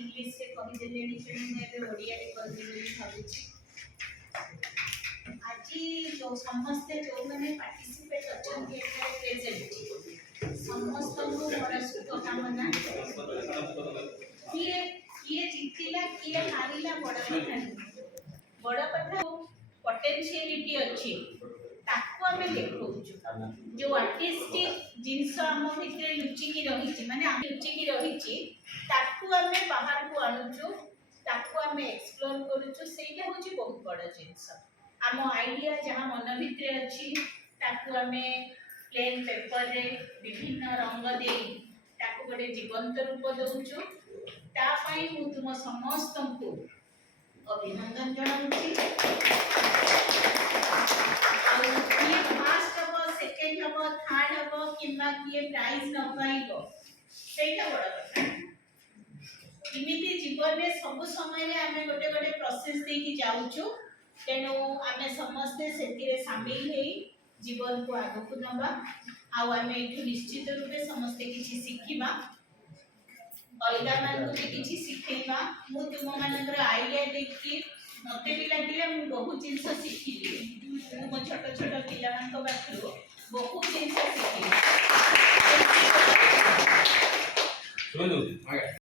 English रे कहि देलेनी तेणु मैं एबे ओडिया रे कहबी बोली भाबुची। आज जो समस्ते जो मैंने पार्टिसिपेट अछंती एटा प्रेजेंट समस्त को मोर शुभकामना। किए किए जितिला किए हारिला बड़ कथा बड़ कथा पोटेंशियलिटी अछि ताको आमे देखौछु जो आर्टिस्टिक जिंस आम भितर लुचि की रही माने आम लुचि की रही ताको आमे बाहर को आणुछु ताको आमे एक्सप्लोर करूछु सेटा होची बहुत बड़ जिंस आम आइडिया जहां मन भितर अछि ताको आमे प्लेन पेपर रे विभिन्न रंग देई ताको गोटे जीवंत रूप दउछु ता पई मु तुम समस्त को अभिनंदन जनाउछि। फर्स्ट हम सेकेंड हम थर्ड हम किंबा किए प्राइज न पाइबो सेटा बड़ कथा इमिति जीवन में सब समय रे आमे गोटे गोटे प्रोसेस दे की जाउछु तेनो आमे समस्त सेतिरे शामिल हेई जीवन को आगो को नबा आ आमे एठु निश्चित रूपे समस्त किछि सिखिबा अलगा मान को भी किछि सिखेबा मु तुम मानकर आइडिया देखि मते भी लागिला मु बहुत जिंस सिखिली मु छोट छोट पिला मान को बाथरो बहुत जिंस सिखिली।